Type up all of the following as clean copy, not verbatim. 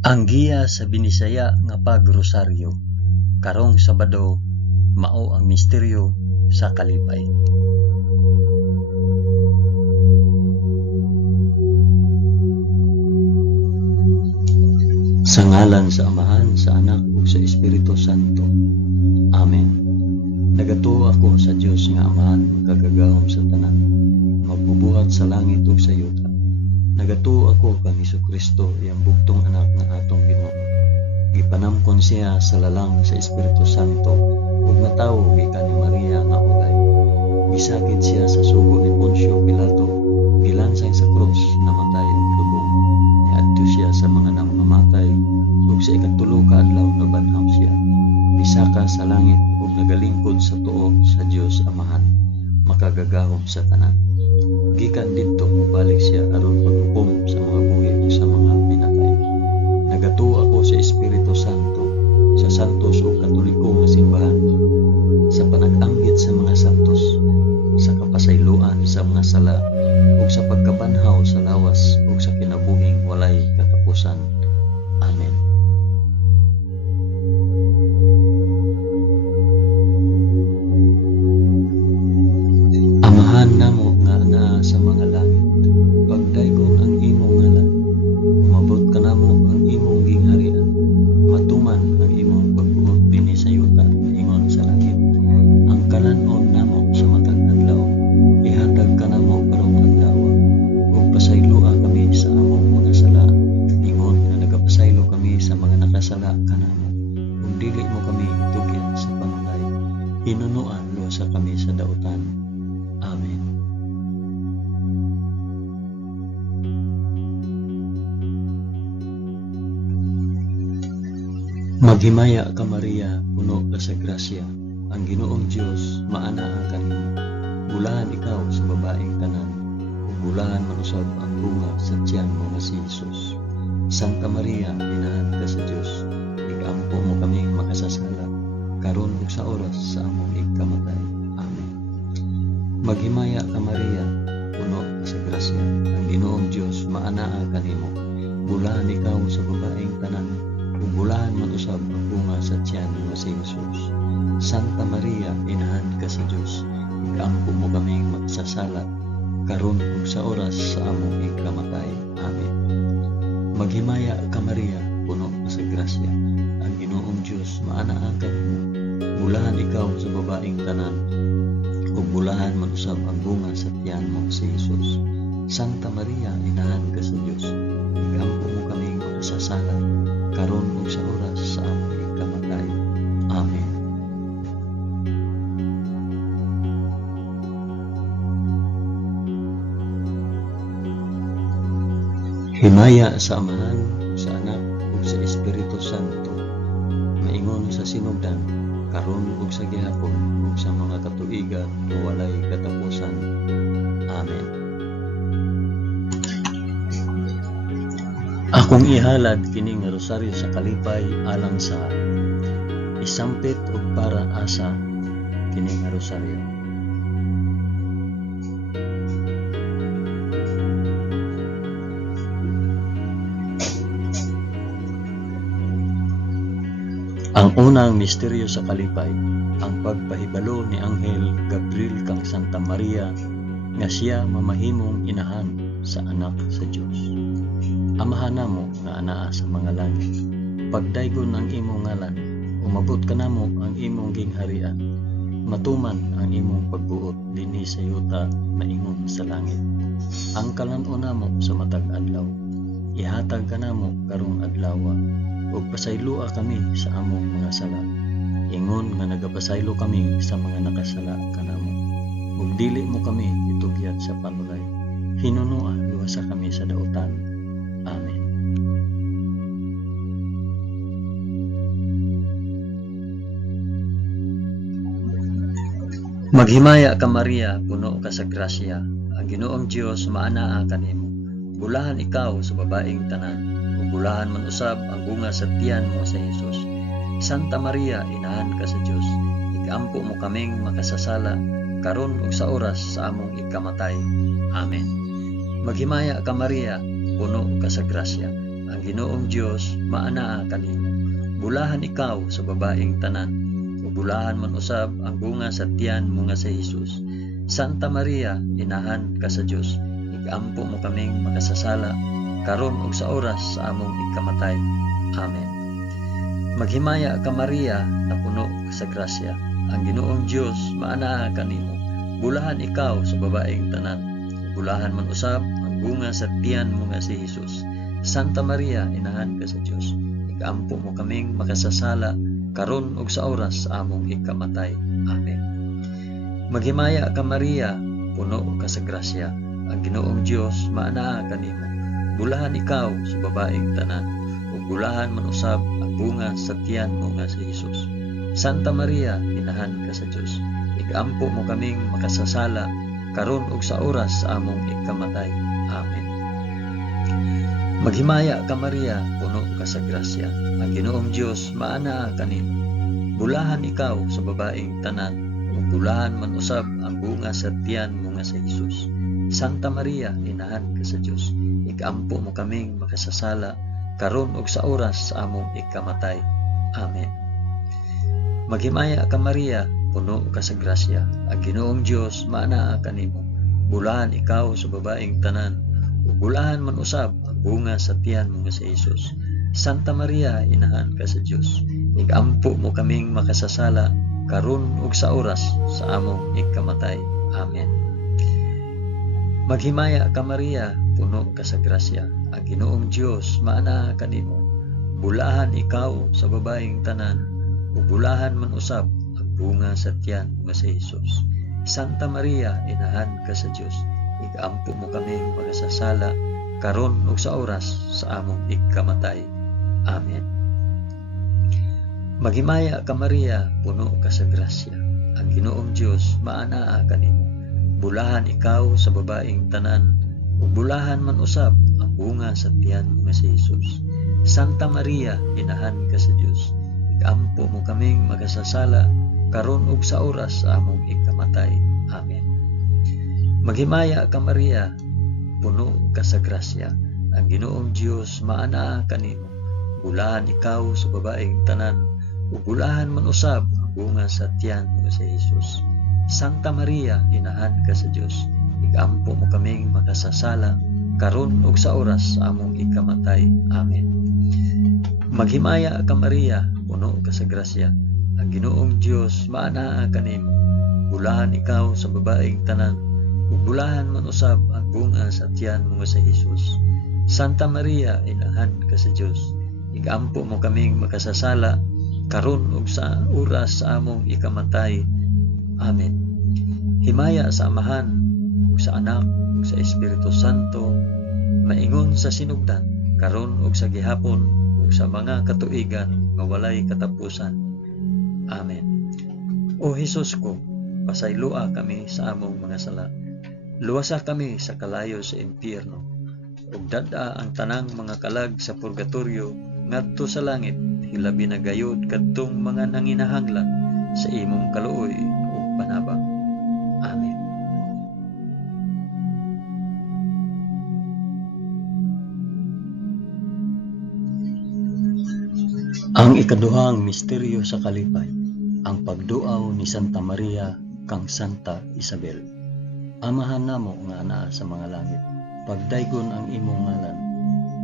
Ang giya sa Binisaya nga pagrosaryo, karong Sabado, mao ang misteryo sa kalipay. Sa ngalan sa Amahan, sa Anak ug sa Espiritu Santo. Amen. Nagatuo ako sa Dios nga Amahan magkagagahom sa tanan, magbubuhat sa langit ug sa yuta. Nagatuo ako kang Hesukristo, iyang bugtong anak nga atong Ginoo. Gipanamkon siya sa lalang sa Espiritu Santo ug natawo gikan ni Maria nga ulay. Gisakit siya sa sugo ni Poncio Pilato, gilansay sa krus, namatay ug lubong. Niadto siya sa mga namamatay ug sa ikatulo ka adlaw nabanhaw siya. Misaka sa langit ug nagalingkod sa tuo sa Dios Amahan, makagagahom sa tanan. Gikan didto mobalik siya aron paghukom sa mga buhi ug sa mga pinatay. Nagatuo ako sa Espiritu Santo, sa santos ug katoliko nga simbahan, sa panag-anggit sa mga santos, sa kapasayloan sa mga sala, ug sa pagkabanhaw sa lawas ug sa kinabuhing walay katapusan. Amen. Amahan namo nga naa sa mga langit, pagdaygon ang imong ngalan, umabot ka namo ang imong gingharian, matuman ang imong pagbuot dinhi sa yuta, ingon sa langit. Ang kalanon namo sa matag adlaw, ihatag ka namo karong adlaw, ug pasayloa kami sa among mga sala, ingon nga nagapasaylo kami sa mga nakasala kanamo. Ug dili mo kami itugyan sa panulay, hinunuan lusa kami sa dautan. Amen. Maghimaya ka Maria, puno ka sa grasya, ang Ginoong Dios maanaa kanimo. Bulahan ikaw sa babaeng tanan, ug bulahan manusab ang bunga sa tiyan mo nga si Jesus. Santa Maria, inahan ka sa Dios, igampo mo kaming makasasala, karon ug sa oras sa among ikamatay. Amen. Maghimaya ka Maria, puno ka sa grasya, ang Ginoong Dios maanaa kanimo. Bulahan ikaw sa babaeng tanan, ug bulahan man usab ang bunga sa tiyan nga si Jesus. Santa Maria, inahan ka sa Dios, igampo mo kaming makasasala, karon ug sa oras sa among ikamatay. Amen. Maghimaya ka Maria, puno ka sa grasya, ang Ginoong Dios maanaa kanimo. Bulahan ikaw sa babaeng tanan, ug bulahan man usab ang bunga sa tiyan mo si Jesus. Santa Maria, inahan ka sa Dios, igampo mo kaming makasasala, karon ug sa oras sa among ikamatay. Amen. Himaya sa Amahan, sa Anak ug sa Espiritu Santo, maingon sa sinugdan, karon ug sa gihapon ug sa mga katuigan nga walay katapusan. Amen. Akong ihalad kini nga rosaryo sa kalipay alang sa isampit ug para asa kini nga rosaryo. Ang unang misteryo sa kalipay, ang pagpahibalo ni Anghel Gabriel kang Santa Maria nga siya mamahimong inahan sa anak sa Dios. Amahan namo nga anaa sa mga langit, pagdaygon ang imong ngalan, umabot ka namo ang imong gingharian, matuman ang imong pagbuot dinhi sa yuta na ingon sa langit. Ang kalanon namo sa matag adlaw, ihatag ka namo karong adlawa, ug pasayloa kami sa among mga sala, ingon nga nagapasaylo kami sa mga nakasala kanamo. Ug dili mo kami itugyat sa panulay, hinunua luwasa kami sa dautan. Amen. Maghimaya ka Maria, puno ka sa grasya, ang Ginoong Dios maanaa kanimo. Bulahan ikaw sa babaeng tanan, ug bulahan man usab ang bunga sa tiyan mo sa Jesus. Santa Maria, inahan ka sa Dios, igampo mo kaming makasasala, karon ug sa oras sa among ikamatay. Amen. Maghimaya ka Maria, puno ka sa grasya, ang Ginoong Dios maanaa kanimo. Bulahan ikaw sa babaeng tanan, ug bulahan man usab ang bunga sa tiyan mo nga si Jesus. Santa Maria, inahan ka sa Dios, igampo mo kaming makasasala karon ug sa oras sa among ikamatay. Amen. Maghimaya ka Maria, na puno sa grasya, ang Ginoong Dios maanaa kanimo. Bulahan ikaw sa babaeng tanan, bulahan man usab ang bunga sa tiyan mo nga si Jesus. Santa Maria, inahan ka sa Dios, igampo mo kaming makasasala karon ug sa oras sa among ikamatay. Amen. Maghimaya ka Maria, puno ka sa grasya, ang Ginoong Dios maanaa kanimo. Bulahan ikaw sa babaeng tanan, ug bulahan man usab ang bunga sa tiyan mo nga si Jesus. Santa Maria, inahan ka sa Dios, igampo mo kaming makasasala karon ug sa oras sa among ikamatay. Amen. Maghimaya ka Maria, puno ka sa grasya, ang Ginoong Dios maanaa kanimo. Bulahan ikaw sa babaeng tanan, ug bulahan man usab ang bunga sa tiyan mo nga si Jesus. Santa Maria, inahan ka sa Dios, igampo mo kaming makasasala karon ug sa oras sa among ikamatay. Amen. Maghimaya ka Maria, puno ka sa grasya, ang Ginoong Dios maanaa kanimo. Bulahan ikaw sa babaeng tanan, ug bulahan man usab ang bunga sa tiyan mo nga si Jesus. Santa Maria, inahan ka sa Dios, igampo mo kaming makasasala karon ug sa oras sa among ikamatay. Amen. Maghimaya ka Maria, puno ka sa grasya, ang Ginoong Dios maanaa kanimo. Bulahan ikaw sa babaeng tanan, ug bulahan man usab ang bunga sa tiyan mo nga si Jesus. Santa Maria, inahan ka sa Dios, igampo mo kaming makasasala karon ug sa oras sa among ikamatay. Amen. Maghimaya ka Maria, puno ka sa grasya, ang Ginoong Dios maanaa kanimo. Bulahan ikaw sa babaeng tanan, ug bulahan man usab ang bunga sa tiyan mo nga si Jesus. Santa Maria, inahan ka sa Dios, igampo mo kaming makasasala karon ug sa oras sa among ikamatay. Amen. Maghimaya ka Maria, puno ka sa grasya, ang Ginoong Dios maanaa kanimo. Bulahan ikaw sa babaeng tanan, ug bulahan man usab ang bunga sa tiyan mo nga si Jesus. Santa Maria, inahan ka sa Dios, igampo mo kaming makasasala karon ug sa oras sa among ikamatay. Amen. Maghimaya ka Maria, puno ka sa grasya, ang Ginoong Dios maanaa kanimo. Bulahan ikaw sa babaeng tanan, ug bulahan man usab ang bunga sa tiyan mo nga si Jesus. Santa Maria, inahan ka sa Dios, igampo mo kaming makasasala karon ug sa oras sa among ikamatay. Amen. Himaya sa Amahan, ug sa Anak, ug sa Espiritu Santo, maingon sa sinugdan, karon ug sa gihapon, ug sa mga katuigan nga walay katapusan. Amen. O Hesus ko, pasaylua kami sa among mga sala. Luwasa kami sa kalayo sa impyerno, ug dad-a ang tanang mga kalag sa purgatorio ngadto sa langit, hilabi na gayud kadtong mga nanginahanglan sa imong kaluoy ug panabang. Amen. Ang ikaduhang misteryo sa kalipay, ang pagduaw ni Santa Maria kang Santa Isabel. Amahan namo nga anaa sa mga langit, pagdaygon ang imong ngalan,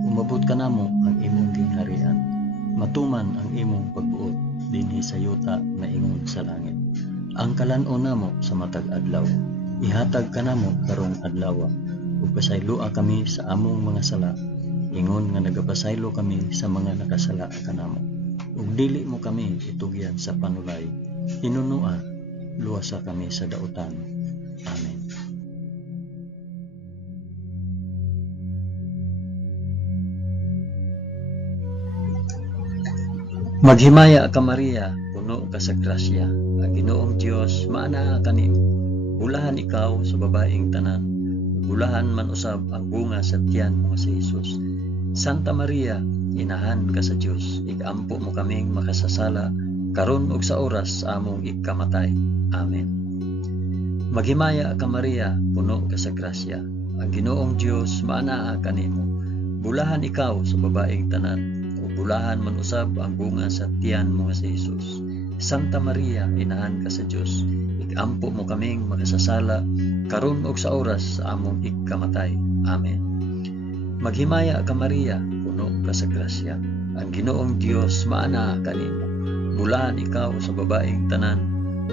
umabot ka namo ang imong gingharian, matuman ang imong pagbuot dinhi sa yuta na ingon sa langit. Ang kalan-on namo sa matag adlaw, ihatag ka namo karong adlaw, ug pasaylua kami sa among mga sala, ingon nga nagapasaylo kami sa mga nakasala kanamo. Ug dili mo kami itugyan sa panulay, hinunua luwasa kami sa dautan. Amen. Maghimaya ka Maria, puno ka sa grasya, ang Ginoong Dios maanaa kanimo. Bulahan ikaw sa babaeng tanan, bulahan man usab ang bunga sa tiyan mo si Jesus. Santa Maria, inahan ka sa Dios, igampo mo kaming makasasala karon ug sa oras sa among ikamatay. Amen. Maghimaya ka Maria, puno ka sa grasya, ang Ginoong Dios maanaa kanimo. Bulahan ikaw sa babaeng tanan, ug bulahan man usab ang bunga sa tiyan mo nga si Jesus. Santa Maria, inahan ka sa Dios, igampo mo kaming makasasala karon ug sa oras sa among ikamatay. Amen. Maghimaya ka Maria, puno ka sa grasya. Ang Ginoong Dios maana kanimo. Bulahan ikaw sa babaeng tanan,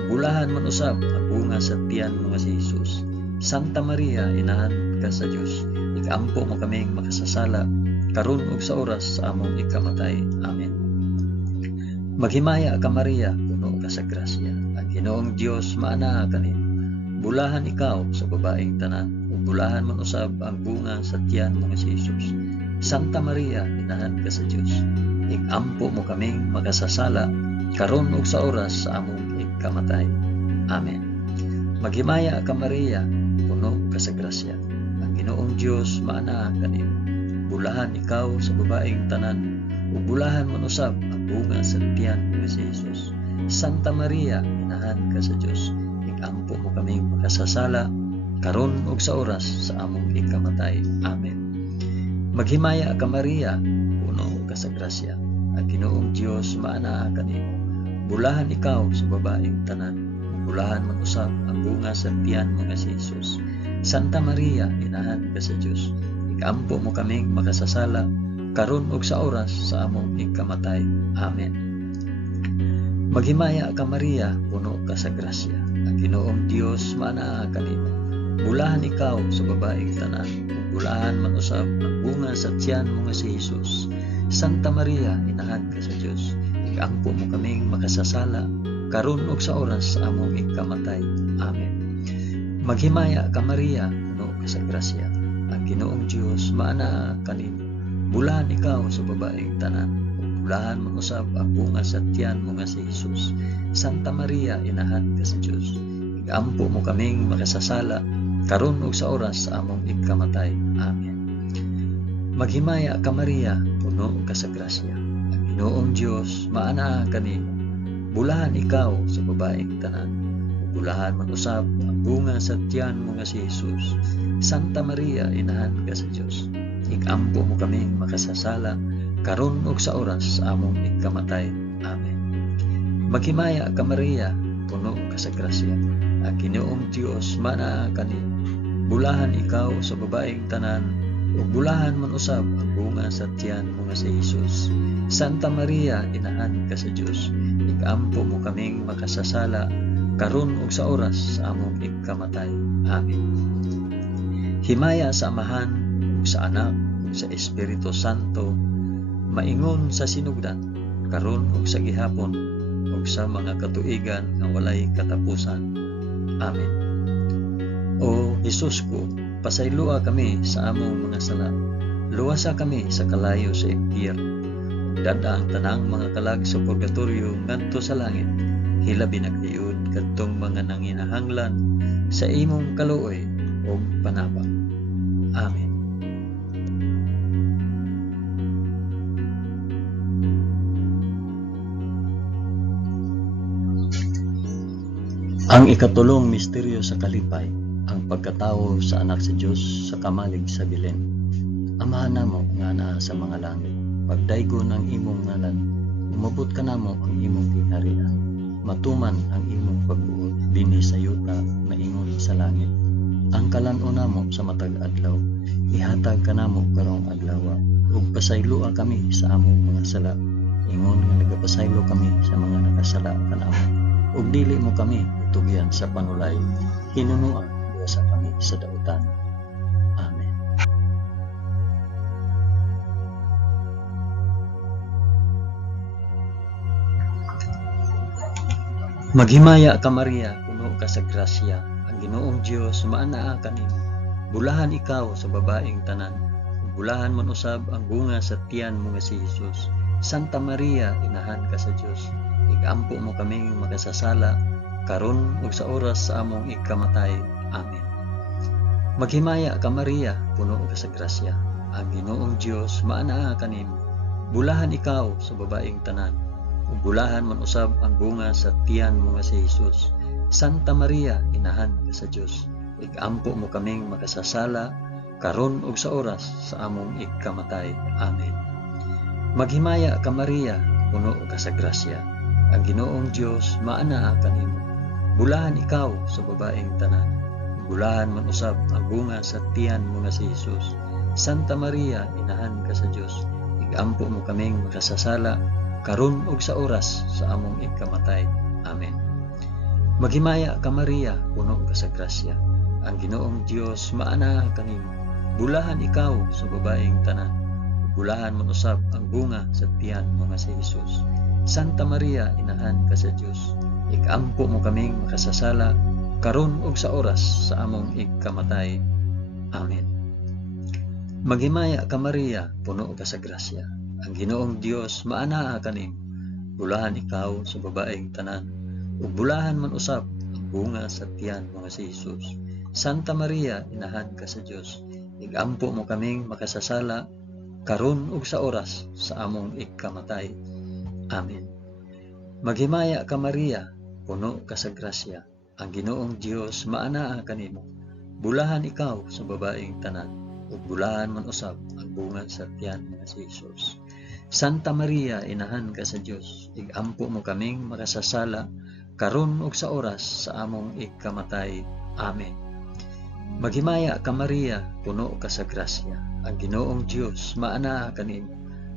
bulahan man usab ang bunga sa tiyan mo nga si Jesus. Santa Maria, inahan ka sa Dios, igampo mo kaming makasasala karon ug sa oras sa among ikamatay. Amen. Maghimaya ka Maria, puno ka sa grasya. Ang Ginoong Dios maana kanimo. Bulahan ikaw sa babaeng tanan, ug bulahan man usab ang bunga sa tiyan mo nga si Jesus. Santa Maria, inahan ka sa Dios, igampo mo kaming makasasala karon ug sa oras sa among ikamatay. Amen. Maghimaya ka Maria, puno ka sa grasya. Ang Ginoong Dios maana kanimo. Bulahan ikaw sa babaeng tanan, ug bulahan man usab ang bunga sa tiyan mo nga si Jesus. Santa Maria, inahan ka sa Dios, igampo mo kaming makasasala karon ug sa oras sa among ikamatay. Amen. Maghimaya ka Maria, puno ka sa grasya. Ang Ginoong Dios maana kanimo. Bulahan ikaw sa babaeng tanan, bulahan man usab ang bunga sa tiyan mo nga si Jesus. Santa Maria, inahan ka sa Dios, igampo mo kaming makasasala karon ug sa oras sa among ikamatay. Amen. Maghimaya ka Maria, puno ka sa grasya. Ang Ginoong Dios maana kanimo. Bulahan ikaw sa babaeng tanan, bulahan man usab ang bunga sa tiyan mo nga si Jesus. Santa Maria, inahan ka sa Dios, igampo mo kaming makasasala karon ug sa oras sa among ikamatay. Amen. Maghimaya ka Maria, puno ka sa grasya. Ang Ginoong Dios maana kanimo. Bulahan ikaw sa babaeng tanan, bulahan man usab ang bunga sa tiyan mo nga si Jesus. Santa Maria, inahan ka sa Dios, igampo mo kaming makasasala karon ug sa oras sa among ikamatay. Amen. Maghimaya ka Maria, puno ka sa grasya. Ang Ginoong Dios maana kanimo. Bulahan ikaw sa babaeng tanan, bulahan man usab ang bunga sa tiyan mo nga si Jesus. Santa Maria, inahan ka sa Dios, igampo mo kaming makasasala karon ug sa oras sa among ikamatay. Amen. Maghimaya ka Maria, puno ka sa grasya. Ang Ginoong Dios maana kanimo. Bulahan ikaw sa babaeng tanan, ug bulahan man usab ang bunga sa tiyan mo nga si Jesus. Santa Maria, inahan ka sa Dios, igampo mo kaming makasasala karon ug sa oras sa among ikamatay. Amen. Himaya sa Amahan ug sa Anak ug sa Espiritu Santo, maingon sa sinugdan karon ug sa gihapon ug sa mga katuigan nga walay katapusan. Amen. O Jesus ko, pasaylua kami sa among mga sala. Luwasa kami sa kalayo sa impyerno. Dada ang tanang mga kalag sa purgatorio ngadto sa langit. Hilabi na kayod kadtong mga nanginahanglan sa imong kaluoy o panabang. Amen. Ang ikatulong misteryo sa kalipay, ang pagkatao sa anak sa Dios sa kamalig sa Belen. Amahan namo nga naa sa mga langit, pagdaygon ang imong ngalan, umabot ka namo ang imong gingharian, matuman ang imong pagbuot dinhi sa yuta maingon sa langit. Ang kalan-o namo sa matag adlaw, ihatag ka namo karong adlaw, ug pasaylua kami sa among mga sala, ingon nga nagapasaylo kami sa mga nakasala kanamo, ug dili mo kami tugyan sa panulay, hinunuan sa kami sa dautan. Amen. Maghimaya ka Maria, puno ka sa grasya. Ang Ginoong Dios maanaa kanimo. Bulahan ikaw sa babaeng tanan, bulahan man usab ang bunga sa tiyan mo nga si Jesus. Santa Maria, inahan ka sa Dios, igampo mo kaming makasasala karon ug sa oras sa among ikamatay. Amen. Maghimaya ka Maria, puno ka sa grasya. Ang Ginoong Dios maanaa kanimo. Bulahan ikaw sa babaeng tanan, ug bulahan man usab ang bunga sa tiyan mo nga si Jesus. Santa Maria, inahan ka sa Dios, igampo mo kaming makasasala karon ug sa oras sa among ikamatay. Amen. Maghimaya ka Maria, puno ka sa grasya. Ang Ginoong Dios maanaa kanimo. Bulahan ikaw sa babaeng tanan. Bulahan man usab ang bunga sa tiyan mo nga si Jesus. Santa Maria, inahan ka sa Dios. Igampo mo kaming makasasala karon ug sa oras sa among ikamatay. Amen. Maghimaya ka Maria, puno ka sa grasya. Ang Ginoong Dios maanaa kanimo. Bulahan ikaw sa babaeng tanan. Bulahan man usab ang bunga sa tiyan mo nga si Jesus. Santa Maria, inahan ka sa Dios. Igampo mo kaming makasasala karon ug sa oras sa among ikamatay. Amen. Maghimaya ka Maria, puno ka sa grasya. Ang Ginoong Dios maanaa kanimo. Bulahan ikaw sa babaeng tanan. Ug bulahan man usab ang bunga sa tiyan mo nga si Jesus. Santa Maria, inahan ka sa Dios. Igampo mo kaming makasasala karon ug sa oras sa among ikamatay. Amen. Maghimaya ka Maria, puno ka sa grasya. Ang Ginoong Dios maanaa kanimo. Bulahan ikaw sa babaeng tanan. Ug bulahan man usab ang bunga sa tiyan nga si Jesus. Santa Maria, inahan ka sa Dios. Igampo mo kaming makasasala karon ug sa oras sa among ikamatay. Amen. Maghimaya ka Maria, puno ka sa grasya. Ang Ginoong Dios maanaa kanimo.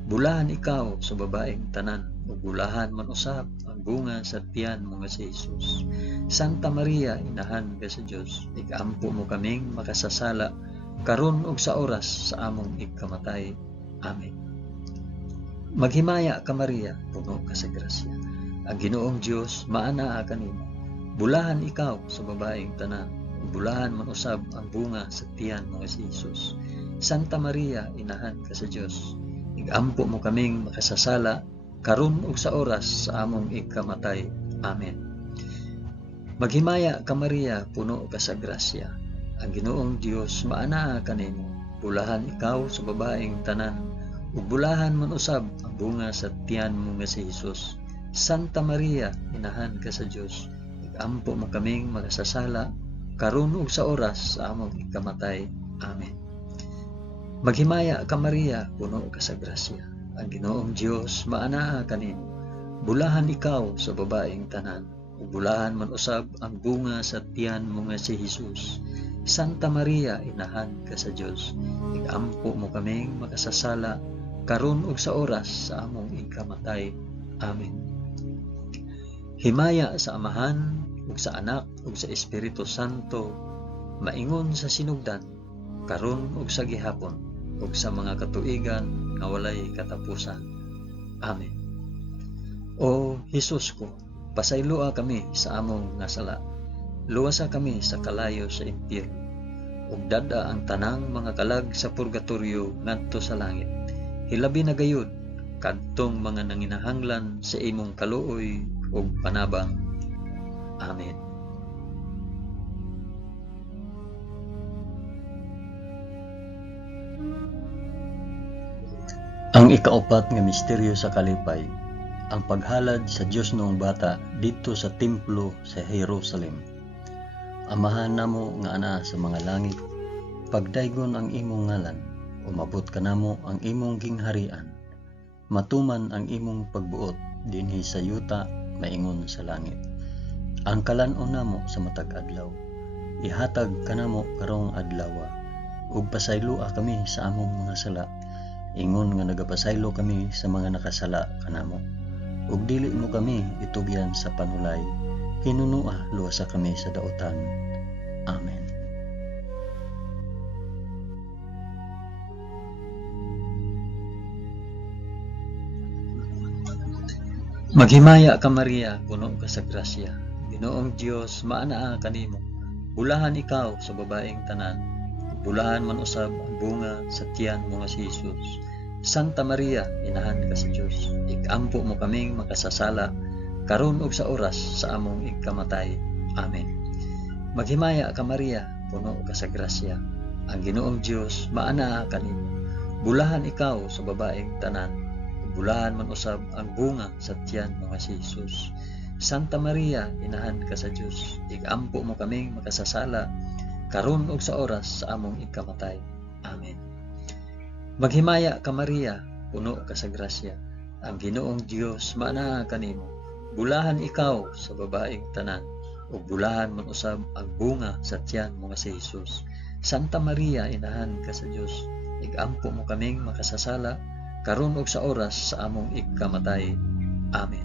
Bulahan ikaw sa babaeng tanan. Ug bulahan man usab ang bunga sa tiyan mo nga si Jesus. Santa Maria, inahan ka sa Dios. Igampo mo kaming makasasala karon ug sa oras sa among ikamatay. Amen. Maghimaya ka Maria, puno ka sa grasya. Ang Ginoong Dios maanaa kanimo. Bulahan ikaw sa babaeng tanan. Bulahan man usab ang bunga sa tiyan mo nga si Jesus. Santa Maria, inahan ka sa Dios. Igampo mo kaming makasasala karon ug sa oras sa among ikamatay. Amen. Maghimaya ka Maria, puno ka sa grasya. Ang Ginoong Dios maanaa kanimo. Bulahan ikaw sa babaeng tanan. Ug bulahan man usab ang bunga sa tiyan mo nga si Jesus. Santa Maria, inahan ka sa Dios. Igampo mo kaming makasasala karon ug sa oras sa among ikamatay. Amen. Maghimaya ka Maria, puno ka sa grasya. Ang Ginoong Dios maanaa kanimo. Bulahan ikaw sa babaeng tanan. Ug bulahan man usab ang bunga sa tiyan mo nga si Jesus. Santa Maria, inahan ka sa Dios. Igampo mo kaming makasasala karon ug sa oras sa among ikamatay. Amen. Himaya sa Amahan ug sa Anak ug sa Espiritu Santo, maingon sa sinugdan, karon ug sa gihapon, ug sa mga katuigan nga walay katapusan. Amen. O Jesus ko, pasayloa kami sa among nasala. Luwasa kami sa kalayo sa impyerno, ug dada ang tanang mga kalag sa purgatorio ngadto sa langit. Hilabi na gayud kadtong mga nanginahanglan sa imong kaluoy ug panabang. Amen. Ang ikaapat nga misteryo sa kalipay, ang paghalad sa Dios noong bata dito sa templo sa Jerusalem. Amahan namo nga ana sa mga langit, pagdaygon ang imong ngalan, umabot kanamo ang imong gingharian. Matuman ang imong pagbuot dinhi sa yuta maingon sa langit. Ang kalan-on namo sa matag adlaw, ihatag kanamo karong adlawa, ug pasayloa kami sa among mga sala, ingon nga nagapasaylo kami sa mga nakasala kanamo. Ug dili mo kami itugyan sa panulay, hinunua luwasa kami sa daotan. Amen. Maghimaya ka Maria, puno ka sa grasya. Ginoong Dios maanaa kanimo. Bulahan ikaw sa babaeng tanan. Bulahan man usab ang bunga sa tiyan mo nga si Jesus. Santa Maria, inahan ka sa Dios. Igampo mo kaming makasasala karon ug sa oras sa among ikamatay. Amen. Maghimaya ka Maria, puno ka sa grasya. Ang Ginoong Dios maanaa kanimo. Bulahan ikaw sa babaeng tanan. Bulahan man usab ang bunga sa tiyan mo nga si Jesus. Santa Maria, inahan ka sa Dios. Igampo mo kaming makasasala karon ug sa oras sa among ikamatay. Maghimaya ka Maria, puno ka sa grasya, ang Ginoong Dios maanaa kanimo. Bulahan ikaw sa babaeng tanan, ug bulahan man usab ang bunga sa tiyan mo nga si Hesus. Santa Maria, inahan ka sa Dios, igampo mo kaming makasasala karon ug sa oras sa among ikamatay. Amen.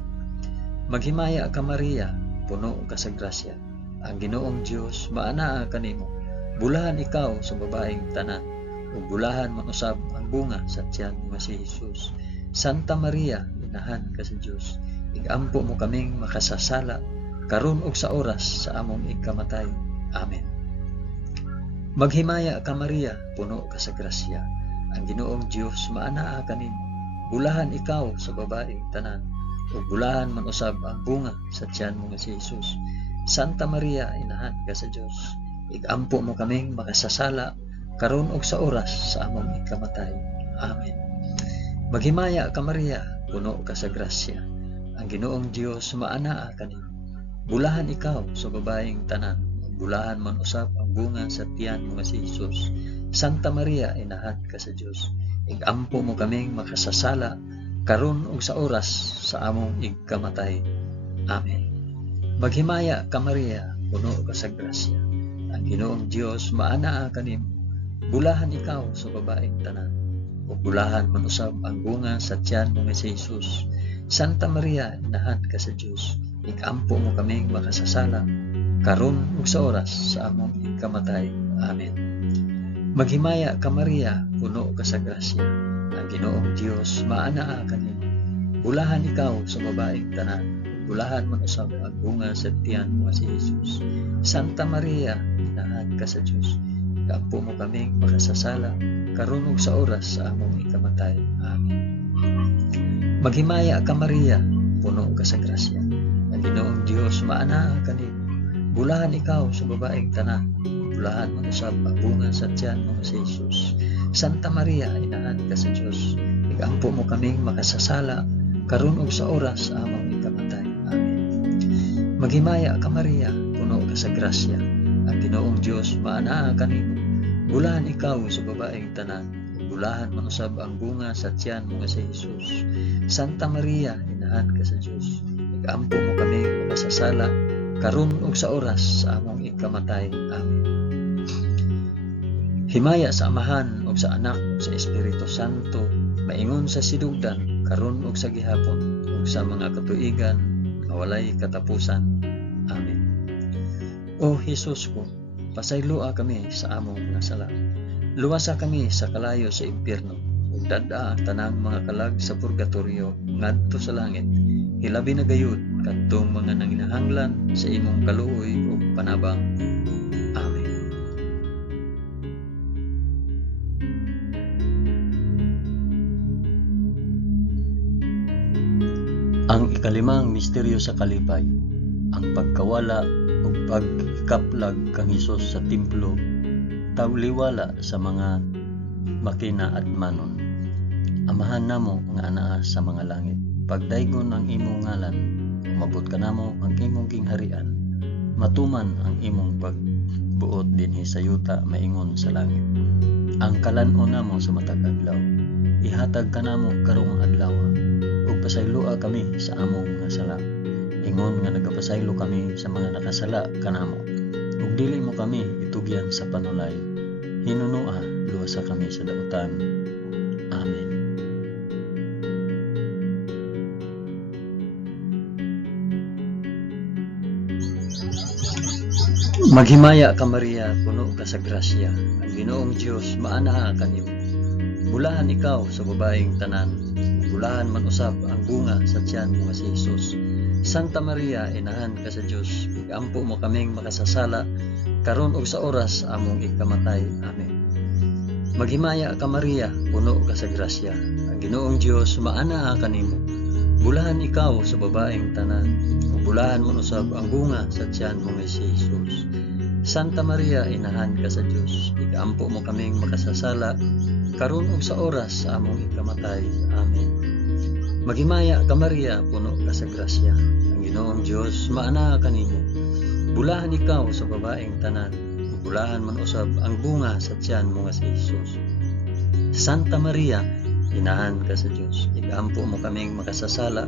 Maghimaya ka Maria, puno ka sa grasya, ang Ginoong Dios maanaa kanimo. Bulahan ikaw sa babaeng tanan, ug bulahan man usab ang bunga sa tiyan mo si Hesus. Santa Maria, inahan ka sa Dios, igampo mo kaming makasasala karon ug sa oras sa among ikamatay. Amen. Maghimaya ka Maria, puno ka sa grasya, ang Ginoong Dios maanaa kanimo. Bulahan ikaw sa babaeng tanan, ug bulahan man usab ang bunga sa tiyan mo si Hesus. Santa Maria, inahan ka sa Dios, igampo mo kaming makasasala karon ug sa oras sa among ikamatay. Amen. Maghimaya ka Maria, puno ka sa grasya, ang Ginoong Dios maanaa kanimo. Bulahan ikaw sa babaeng tanan, bulahan man usab ang bunga sa tiyan mo si Hesus. Santa Maria, inahan ka sa Dios, igampo mo kaming makasasala karon ug sa oras sa among ikamatay. Amen. Maghimaya ka Maria, puno ka sa grasya, ang Ginoong Dios maanaa kanimo. Bulahan ikaw sa babaeng tanan, ug bulahan man usab ang bunga sa tiyan mo si Hesus. Santa Maria, inahan ka sa Dios, igampo mo kaming makasasala karon ug sa oras sa among ikamatay. Amen. Maghimaya ka Maria, puno ka sa grasya, ang Ginoong Dios maanaa kanimo. Bulahan ikaw sa babaeng tanan, bulahan man usab ang bunga sa tiyan mo si Hesus. Santa Maria, inahan ka sa Dios, igampo mo kaming makasasala karon ug sa oras sa among ikamatay. Amen. Maghimaya ka Maria, puno ka sa grasya, ang Ginoong Dios maanaa kanimo. Bulahan ikaw sa babaeng tanan, bulahan man usab ang bunga sa tiyan mo si Hesus. Santa Maria, inahan ka sa Dios, igampo mo kaming makasasala karon ug sa oras sa among ikamatay. Amen. Maghimaya ka Maria, puno ka sa grasya, ang Ginoong Dios maanaa kanimo. Bulahan ikaw sa babaeng tanan, bulahan man usab ang bunga sa tiyan mo si Hesus. Santa Maria, inahan ka sa Dios, igampo mo kaming makasasala karon ug sa oras sa among ikamatay. Amen. Himaya sa Amahan ug sa Anak ug sa Espiritu Santo, maingon sa sidugdan karon ug sa gihapon ug sa mga katuigan nga walay katapusan. Amen. O Hesus ko, pasayloa kami sa among mga sala. Luwasa kami sa kalayo sa impyerno, ug dad-a ang tanang mga kalag sa purgatorio ngadto sa langit. Hilabi na gayud kadtong mga nanginahanglan sa imong kaluoy ug panabang. Amen. Ang ikalimang misteryo sa kalipay, ang pagkawala ug pagkaplag kang Hesus sa templo, tawliwala sa mga makina at manon. Amahan namo nga anaa sa mga langit, pagdaygon ang imong ngalan, umabot ka namo ang imong gingharian, matuman ang imong pagbuot dinhi sa yuta maingon sa langit. Ang kalan-on namo sa matag adlaw, ihatag ka namo karong adlaw, ug pasayloa kami sa among mga sala. Ingon nga nagapasaylo kami sa mga nakasala kanamo, ug dili mo kami itugyan sa panulay. Hinunoa, luwasa kami sa dautan. Amen. Maghimaya ka Maria, puno ka sa grasya, ang Ginoong Dios maanaa kanimo. Bulahan ikaw sa babaeng tanan, bulahan man usab ang bunga sa tiyan mo si Hesus. Santa Maria, inahan ka sa Dios, igampo mo kaming makasasala karon ug sa oras among ikamatay. Amen. Maghimaya ka Maria, puno ka sa grasya, ang Ginoong Dios maanaa kanimo. Bulahan ikaw sa babaeng tanan, ug bulahan man usab ang bunga sa tiyan mo si Hesus. Santa Maria, inahan ka sa Dios, igampo mo kaming makasasala karon ug sa oras sa among ikamatay. Amen. Maghimaya ka Maria, puno ka sa grasya, ang Ginoong Dios maanaa kanimo. Bulahan ikaw sa babaeng tanan, bulahan man usab ang bunga sa tiyan mo si Hesus. Santa Maria, inahan ka sa Dios, igampo mo kaming makasasala,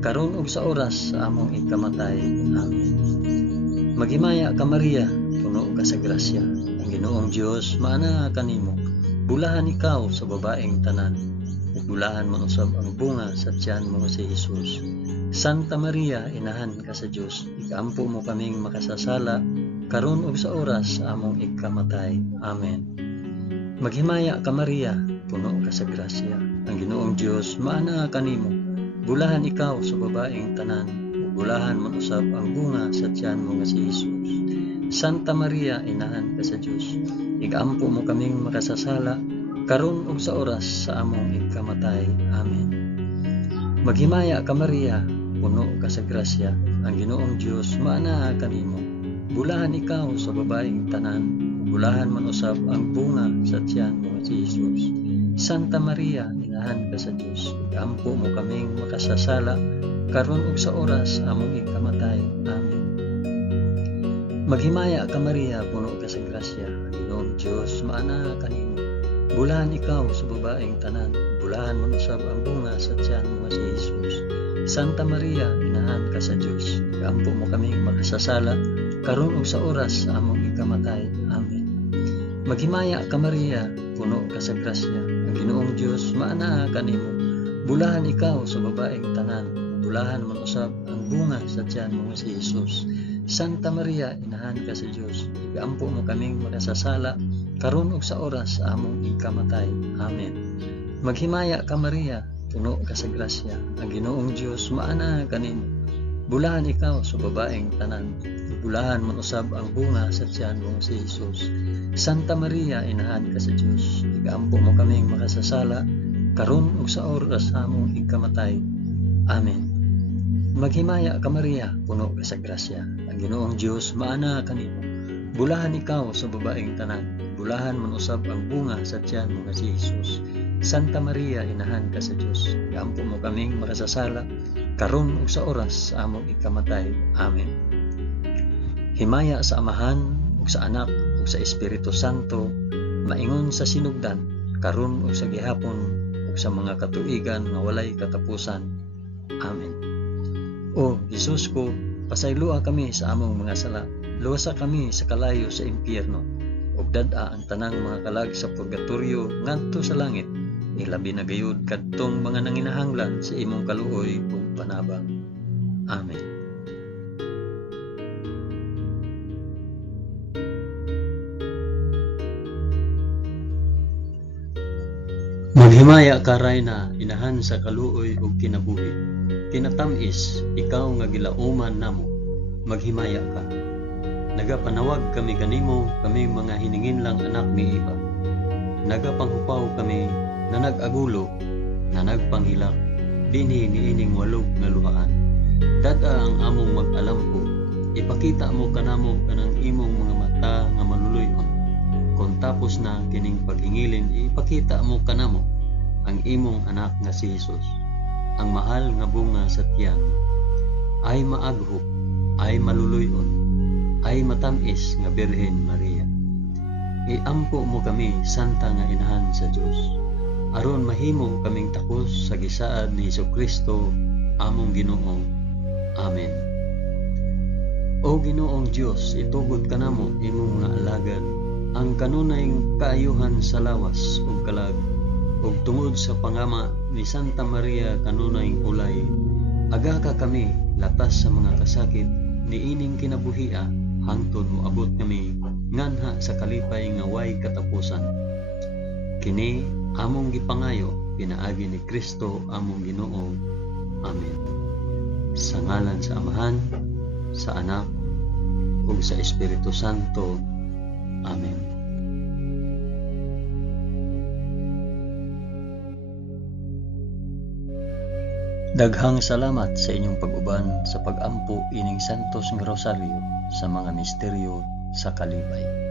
karon ug sa oras sa among ikamatay. Amen. Maghimaya ka Maria, puno ka sa grasya, ang Ginoong Dios maana kanimo. Bulahan ikaw sa babaeng tanan, ug bulahan man usab ang bunga sa tiyan mo si Jesus. Santa Maria, inahan ka sa Dios, igampo mo kaming makasasala, karon ug sa oras sa among ikamatay. Amen. Maghimaya ka Maria, puno ka sa grasya, ang Ginoong Dios maana kanimo. Bulahan ikaw sa babaeng tanan, ug bulahan man usab ang bunga sa tiyan mo si Jesus. Santa Maria, inahan ka sa Dios, igampo mo kaming makasasala, karon ug sa oras sa among ikamatay. Amen. Maghimaya ka Maria, puno ka sa grasya, ang Ginoong Dios maana kanimo. Bulahan ikaw sa babaeng tanan, bulahan man usab ang bunga sa tiyan mo si Jesus. Santa Maria, inahan ka sa Dios, igampo mo kaming makasasala, karon ug sa oras sa among ikamatay. Amen. Maghimaya ka Maria, puno ka sa grasya, ang Ginoong Dios maana kanimo. Bulahan ikaw sa babaeng tanan, bulahan man usab ang bunga sa tiyan mo si Jesus. Santa Maria, inahan ka sa Dios, igampo mo kaming makasasala, karon ug sa oras sa among ikamatay. Amen. Maghimaya ka Maria, puno ka sa grasya, ang Ginoong Dios maana kanimo. Bulahan ikaw sa babaeng tanan, bulahan man usab ang bunga sa tiyan mo si Jesus. Santa Maria, inahan ka sa Dios, igampo mo kaming makasasala, karon ug sa oras sa among ikamatay. Amen. Maghimaya ka Maria, puno ka sa grasya, ang Ginoong Dios maana kanimo. Bulahan ikaw sa babaeng tanan, bulahan man usab ang bunga sa tiyan mo si Jesus. Santa Maria, inahan ka sa Dios, igampo mo kaming makasasala, karon ug sa oras sa among ikamatay. Amen. Maghimaya ka Maria, puno ka sa grasya, ang Ginoong Dios maana kanimo. Bulahan ikaw sa babaeng tanan, bulahan man usab ang bunga sa tiyan mo si Jesus. Santa Maria, inahan ka sa Dios, igampo mo kaming makasasala, karon ug sa oras sa among ikamatay. Amen. Himaya sa Amahan ug sa Anak ug sa Espiritu Santo, maingon sa sinugdan, karon ug sa gihapon ug sa mga katuigan nga walay katapusan. Amen. O Jesus ko, pasaylua kami sa among mga sala, luwasa kami sa kalayo sa impyerno, ug dad-a ang tanang mga kalag sa purgatorio ngadto sa langit, ilabi na gayud kadtong mga nanginahanglan sa imong kaluoy ug panabang. Amen. Maghimaya ka Rayna, inahan sa kaluoy ug kinabuhi. Kinatamis, ikaw nga gilauman namo, maghimaya ka. Nagapanawag kami kanimo, kami mga hiningin lang anak ni Eva. Nagapanghupaw kami, na nag-agulo, na nagpanghilak, dinhi niining walog nga luhaan. Dada ang among mag-alampo, ipakita mo kanamo kanang imong mga mata nga maluluyon. Kung tapos na kining paghingilin, ipakita mo kanamo ang imong anak nga si Jesus. Ang mahal nga bunga sa tiyan, ay maaghop, ay maluluyon, ay matamis nga Birhen Maria. Iampo mo kami, santa nga inahan sa Dios, aron mahimo kaming takos sa gisaad ni Jesucristo, among Ginoo. Amen. O Ginoong Dios, itugod kanamo imong mga alagad, ang kanunay kaayuhan sa lawas ug kalag, ug tungod sa pangama ni Santa Maria kanunay ulay, aga ka kami latas sa mga kasakit niining kinabuhia, hangtod moabot kami nganha sa kalipay nga way katapusan. Kini among gipangayo pinaagi ni Kristo among Ginoo. Amen. Sa ngalan sa Amahan, sa Anak, ug sa Espiritu Santo. Amen. Daghang salamat sa inyong pag-uban sa pag-ampo ining Santos nga Rosaryo sa mga misteryo sa kalipay.